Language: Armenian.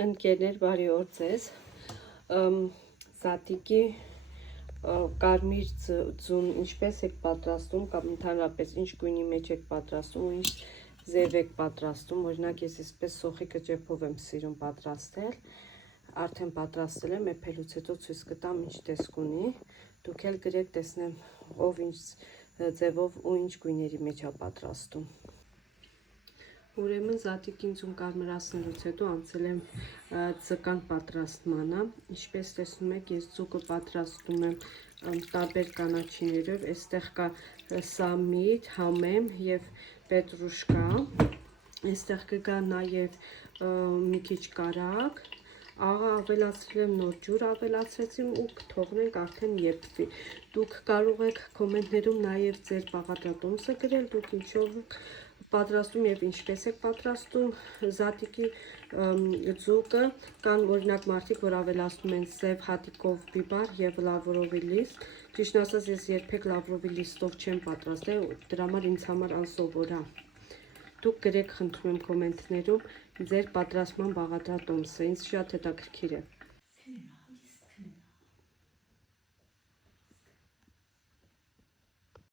Ընկերներ, բարի օր ձեզ։ Զատիկի կարմիր ձուն ինչպես եք պատրաստում կամ ընդհանրապես ինչ գույնի մեջ եք պատրաստում ու ինչ ձև եք պատրաստում։ Օրինակ ես այսպես սոխիկը ջեփով եմ սիրում պատրաստել։ Արդեն պատրաստել եմ, եփելուց հետո ցույց կտամ ինչ տեսք ունի։ Դուք էլ գրեք տեսնեմ ով ինչ ձևով ու ինչ գույների մեջ է պատրաստում։ Ուրեմն զատիկին ձուն կարմրացնելուց հետո անցել եմ ձկան պատրաստմանը։ Ինչպես տեսնում եք, ես ձուկը պատրաստում եմ տարբեր կանաչիներով։ Այստեղ կա սամիտ, համեմ եւ պետրուշկա։ Այստեղ կգա նաեւ մի քիչ կարագ։ Աղը ավելացրել եմ, նոր ջուր ավելացրեցին ու կթողնենք արդեն եփվի։ Դուք կարող եք կոմենտներում նաև ձեր բաղադրատոմսը գրել, դուք ինչով պատրաստում եւ ինչպես եք պատրաստում զատիկի ձուկը։ Կան օրինակ մարդիկ, որ ավելացնում են սև հատիկով բիբար եւ լավրովի լիստ։ Ճիշտ ասած, ես երբեք լավրովի լիստով չեմ պատրաստել, դրա համար ինձ համար անսովոր է։ Դուք գրեք, խնդրում եմ կոմենտներում ձեր պատրաստման բաղադրատոմսը, ինձ շատ հետաքրքիր է։